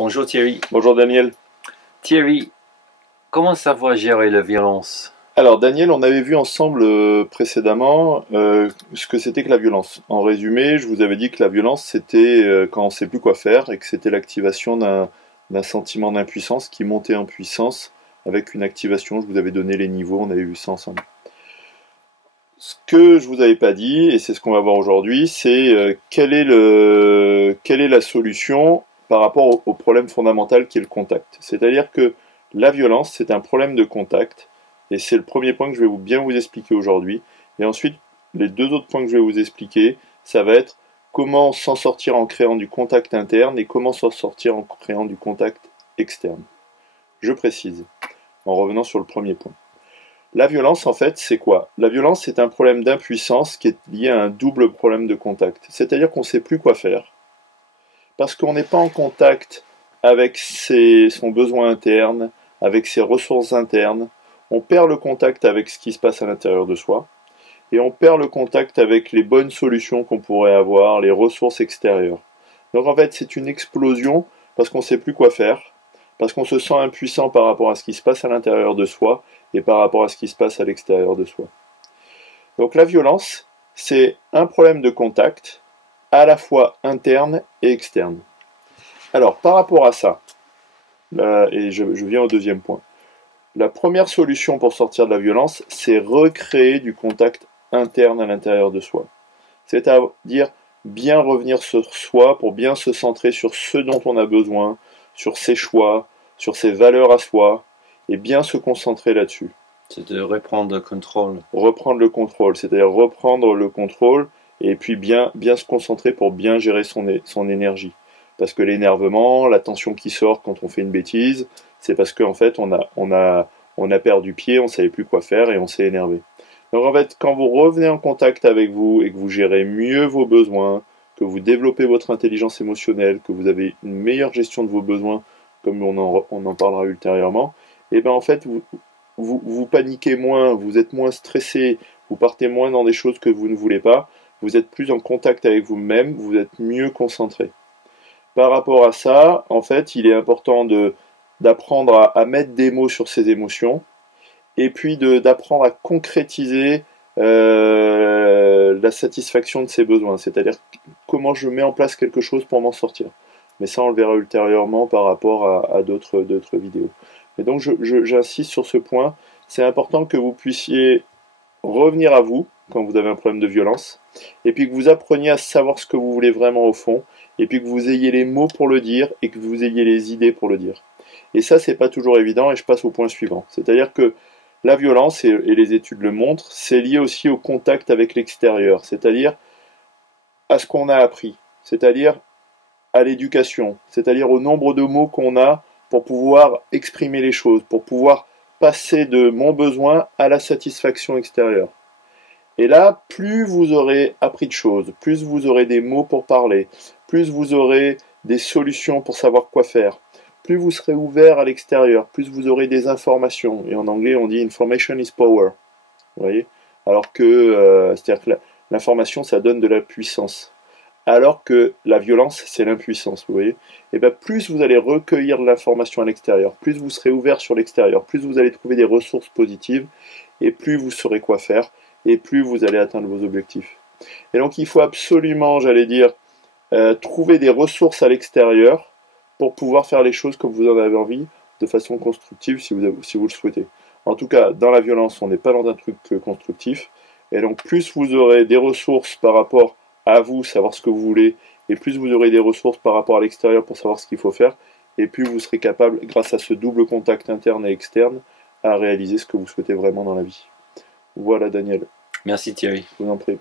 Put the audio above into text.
Bonjour Thierry. Bonjour Daniel. Thierry, comment savoir gérer la violence? Alors Daniel, on avait vu ensemble précédemment ce que c'était que la violence. En résumé, je vous avais dit que la violence c'était quand on ne sait plus quoi faire et que c'était l'activation d'un sentiment d'impuissance qui montait en puissance avec une activation. Je vous avais donné les niveaux, on avait vu ça ensemble. Ce que je vous avais pas dit, et c'est ce qu'on va voir aujourd'hui, c'est quelle est la solution par rapport au problème fondamental qui est le contact. C'est-à-dire que la violence, c'est un problème de contact, et c'est le premier point que je vais bien vous expliquer aujourd'hui. Et ensuite, les deux autres points que je vais vous expliquer, ça va être comment s'en sortir en créant du contact interne et comment s'en sortir en créant du contact externe. Je précise, en revenant sur le premier point. La violence, en fait, c'est quoi? La violence, c'est un problème d'impuissance qui est lié à un double problème de contact. C'est-à-dire qu'on ne sait plus quoi faire. Parce qu'on n'est pas en contact avec son besoin interne, avec ses ressources internes. On perd le contact avec ce qui se passe à l'intérieur de soi. Et on perd le contact avec les bonnes solutions qu'on pourrait avoir, les ressources extérieures. Donc en fait, c'est une explosion parce qu'on ne sait plus quoi faire, parce qu'on se sent impuissant par rapport à ce qui se passe à l'intérieur de soi et par rapport à ce qui se passe à l'extérieur de soi. Donc la violence, c'est un problème de contact à la fois interne et externe. Alors par rapport à ça, là, et je viens au deuxième point, la première solution pour sortir de la violence, c'est recréer du contact interne à l'intérieur de soi. C'est-à-dire bien revenir sur soi pour bien se centrer sur ce dont on a besoin, sur ses choix, sur ses valeurs à soi, et bien se concentrer là-dessus. C'est de reprendre le contrôle. Reprendre le contrôle, c'est-à-dire reprendre le contrôle et puis bien se concentrer pour bien gérer son énergie. Parce que l'énervement, la tension qui sort quand on fait une bêtise, c'est parce qu'en fait on a perdu pied, on ne savait plus quoi faire et on s'est énervé. Donc en fait, quand vous revenez en contact avec vous et que vous gérez mieux vos besoins, que vous développez votre intelligence émotionnelle, que vous avez une meilleure gestion de vos besoins, comme on en parlera ultérieurement, et bien en fait vous paniquez moins, vous êtes moins stressé, vous partez moins dans des choses que vous ne voulez pas, vous êtes plus en contact avec vous-même, vous êtes mieux concentré. Par rapport à ça, en fait, il est important d'apprendre à mettre des mots sur ses émotions, et puis d'apprendre à concrétiser la satisfaction de ses besoins, c'est-à-dire comment je mets en place quelque chose pour m'en sortir. Mais ça, on le verra ultérieurement par rapport à d'autres vidéos. Et donc, j'insiste sur ce point. C'est important que vous puissiez revenir à vous quand vous avez un problème de violence, et puis que vous appreniez à savoir ce que vous voulez vraiment au fond, et puis que vous ayez les mots pour le dire, et que vous ayez les idées pour le dire. Et ça, c'est pas toujours évident, et je passe au point suivant. C'est-à-dire que la violence, et les études le montrent, c'est lié aussi au contact avec l'extérieur, c'est-à-dire à ce qu'on a appris, c'est-à-dire à l'éducation, c'est-à-dire au nombre de mots qu'on a pour pouvoir exprimer les choses, pour pouvoir passer de mon besoin à la satisfaction extérieure. Et là, plus vous aurez appris de choses, plus vous aurez des mots pour parler, plus vous aurez des solutions pour savoir quoi faire, plus vous serez ouvert à l'extérieur, plus vous aurez des informations. Et en anglais, on dit information is power. Vous voyez? Alors que, c'est-à-dire que l'information, ça donne de la puissance. Alors que la violence, c'est l'impuissance, vous voyez? Et bien, plus vous allez recueillir de l'information à l'extérieur, plus vous serez ouvert sur l'extérieur, plus vous allez trouver des ressources positives, et plus vous saurez quoi faire, et plus vous allez atteindre vos objectifs. Et donc, il faut absolument, j'allais dire, trouver des ressources à l'extérieur pour pouvoir faire les choses comme vous en avez envie, de façon constructive, si vous le souhaitez. En tout cas, dans la violence, on n'est pas dans un truc constructif, et donc plus vous aurez des ressources par rapport à vous, savoir ce que vous voulez, et plus vous aurez des ressources par rapport à l'extérieur pour savoir ce qu'il faut faire, et plus vous serez capable, grâce à ce double contact interne et externe, à réaliser ce que vous souhaitez vraiment dans la vie. Voilà Daniel. Merci Thierry. Je vous en prie.